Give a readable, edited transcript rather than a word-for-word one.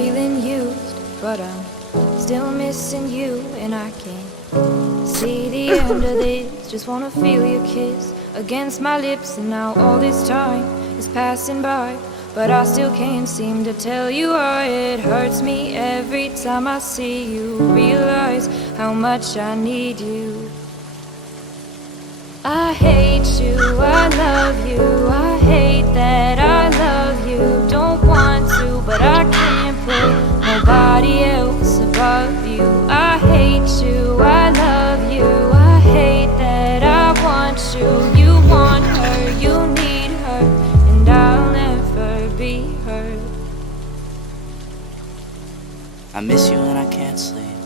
feeling used, but I'm still missing you, and I can't see the end of this. Just wanna feel your kiss against my lips, and now all this time is passing by, but I still can't seem to tell you why. It hurts me every time I see you, realize how much I need you. I hate you, I love you, I hate that I love you. Don't want to, but I can't put nobody else above you. I hate you, I love you, I hate that I want you. You want her, you need her, and I'll never be her. I miss you and I can't sleep.